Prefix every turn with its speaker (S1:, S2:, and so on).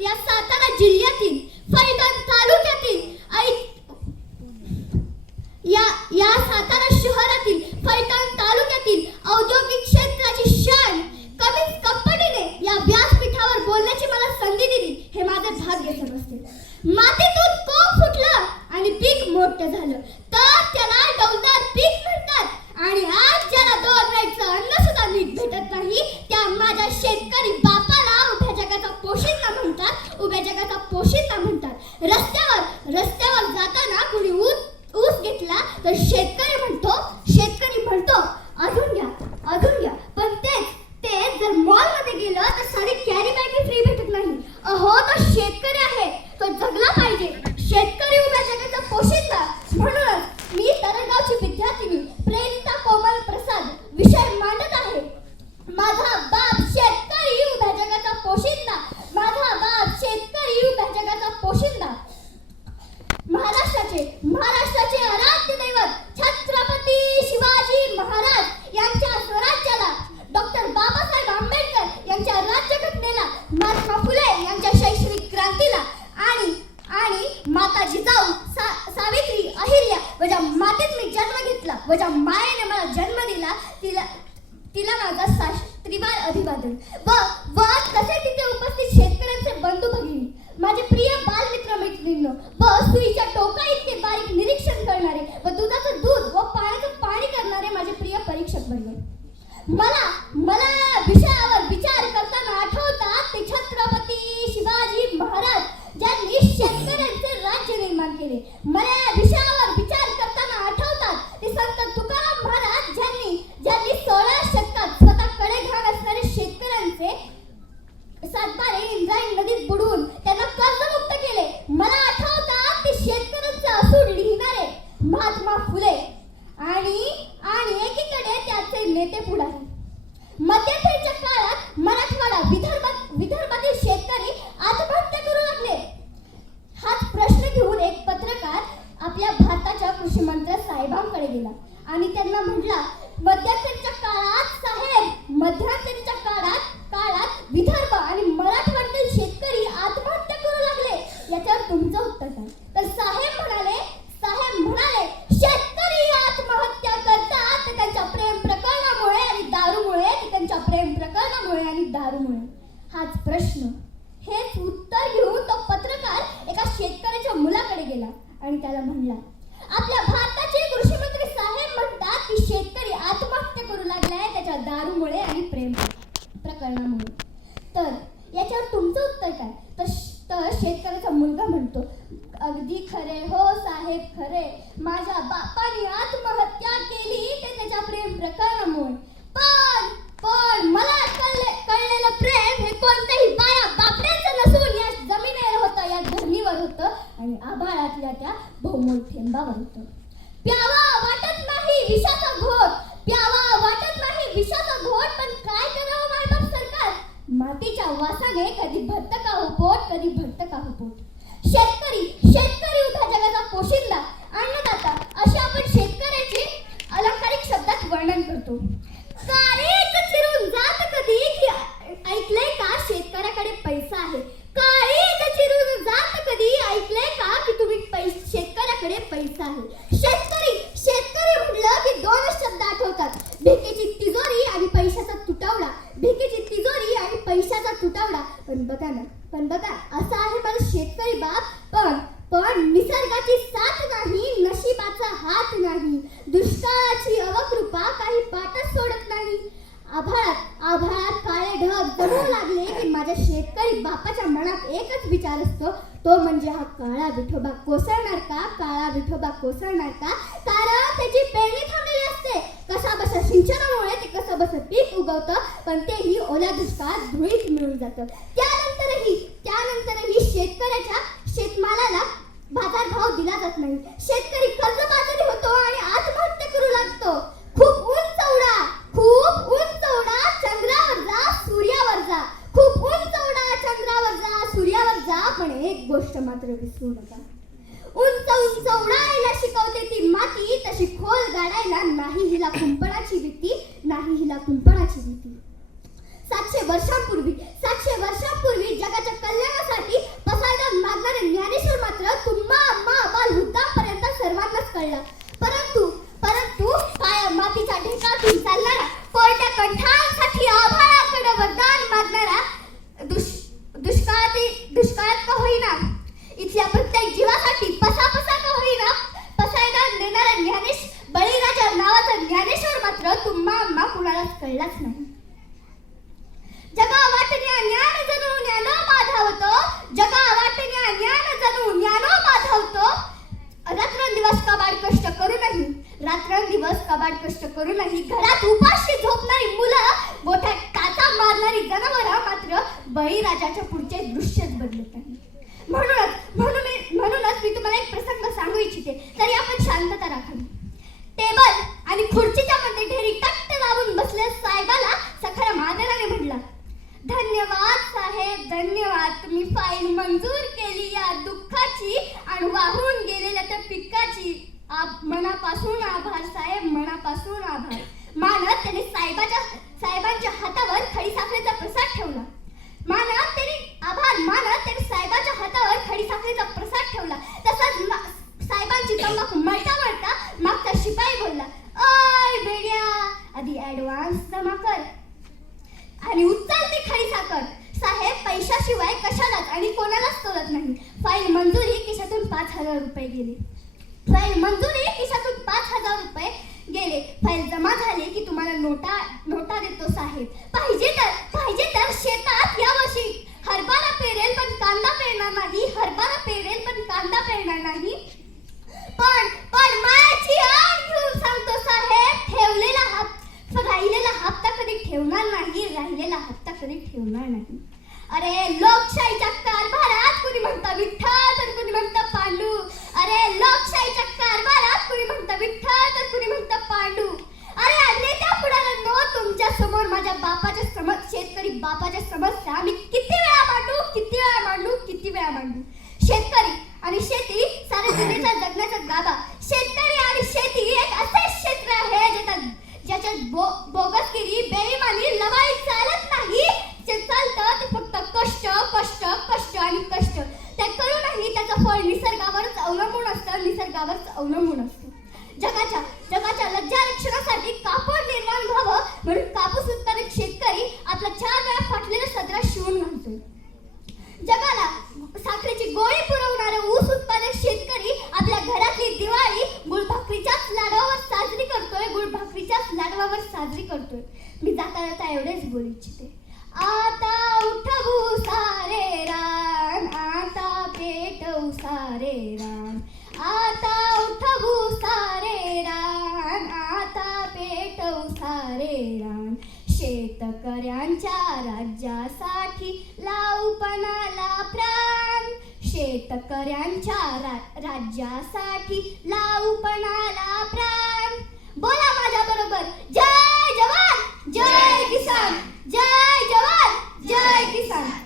S1: या सातारा जिल्ह्यातील फलटण तालुक्यातील या या सातारा असेल व व तसे तिथे उपस्थित शेतकऱ्यांचे बंधू भगिनी? माझे प्रिय बालमित्र मैत्रिणींनो व सुईच्या टोकाई मला म्हटला मध्यंतरीच्या काळात साहेब मध्यंतरीच्या काळात काळात विदर्भ आणि मराठवाड्यातील शेतकरी आत्महत्या करू लागले. याच्यावर तुमचं उत्तर काय? तर साहेब म्हणाले साहेब म्हणाले शेतकरी आत्महत्या करतात त्यांच्या प्रेम प्रकरणामुळे आणि दारूमुळे त्यांच्या प्रेम प्रकरणामुळे आणि दारूमुळे. हाच प्रश्न. हेच उत्तर घेऊन तो पत्रकार एका शेतकऱ्याच्या मुलाकडे गेला आणि त्याला म्हणला आपल्या माझ्या बापाने आत्महत्या केली ते त्याच्या प्रेम प्रकारामुळे पण पण मला कळले कळलेलं प्रेम हे कोणत्याही बाया बापड्याचं नसून या जमिनीवर होतं या धरणीवर होतं आणि आभाळातल्या त्या बहुमोल थेंबावर होतं. प्यावा लागले की माझ्या शेतकरी बापाच्या मनात एकच विचार असतो तो म्हणजे हा काळा विठोबा कोसळणार का? काळा विठोबा कोसळणार का? कारण त्याची पेरणी थांबलेली असते. कसा बस सिंचनामुळे ते कसं बस पीक उगवतं पण तेही ओल्या दुष्काळात धुळीत मिळून जातं. त्यानंतरही त्यानंतरही शेतकऱ्याच्या शेतमालाला बाजारभाव दिला जात नाही. शेतकरी कर्ज कर्जबाजारी होतो आणि एक गोष्ट मात्र विसरू नका. उंच उंच उडायला शिकवते ती माती तशी खोल गाडायला नाही हिला कुंपणाची भीती नाही हिला कुंपणाची भीती. सातशे वर्षांपूर्वी सातशे वर्ष दुष्काळात का होईना? इथल्या प्रत्येक जीवासाठी पसा पसा का होईना? पसायदा देणारा ज्ञानेश बळीराजा नावाचा ज्ञानेश्वर मात्र तुम्हा आम्हा कुणालाच कळलाच नाही. जगा वाटण्या ज्ञान जणू ज्ञानो माधवतो जगा वाटण्या ज्ञान जणू ज्ञानो माधवतो. रात्रंदिवस कबाड कष्ट करूनही रात्रंदिवस कबाड कष्ट करूनही घरात उपाशी झोपणारी मुलं मोठ्या काचा मारणारी जनावरं बळीराजाच्या पुढचे दृश्यच बदलत नाही. म्हणूनच म्हणून मी म्हणूनच मी तुम्हाला एक प्रसंग सांगू इच्छिते तरी आपण शांतता राखावी टेबल आणि खुर्चीच्या मध्ये ढेरी कट्ट लावून बसलेल्या साहेबाला सखाराम आदराने म्हटला धन्यवाद साहेब धन्यवाद. तुम्ही फाईल मंजूर केली या दुःखाची आणि वाहून गेलेल्या त्या पिकाची. आप मनापासून आभार साहेब मनापासून आभार. मानत त्याने साहेबाच्या साहेबांच्या हातावर खडीसाप साखरेचा प्रसाद ठेवला मानत त्याने आभार मानत त्याने साहेबाच्या हातावर खडी साखरेचा प्रसाद ठेवला तसाच मा- साहेबांची तंबाखू मळता मळता मागचा शिपाई बोलला अय बेड्या आधी ऍडव्हान्स जमा कर आणि उचल ती खरी साखर. साहेब पैशाशिवाय कशालाच आणि कोणालाच तोलत नाही. फाईल मंजुरी खिशातून पाच हजार रुपये गेले. फाईल मंजुरी खिशातून पाच हजार रुपये गेले. फाईल जमा झाले की तुम्हाला नोटा नोटा देतो साहेब. पाहिजे तर हप्ता नाही अरे लोकशाहीच्या कारभारात कुणी म्हणता विठ्ठल तर कुणी म्हणता पांडू. अरे लोकशाहीच्या कारभारात कुणी म्हणता विठ्ठल तर कुणी म्हणता पांडू. अरे नेत्या पुढाऱ्यांनो तुमच्यासमोर माझ्या बापाच्या समज शेतकरी बापाच्या समस्या मी किती वेळा मांडू किती वेळा मांडू किती वेळा मांडू? जीवनाला प्राण. शेतकऱ्यांच्या रा, राज्यासाठी लावपणाला प्राण. बोला माझ्या बरोबर. जय जवान. जय किसान. जय जवान. जय किसान.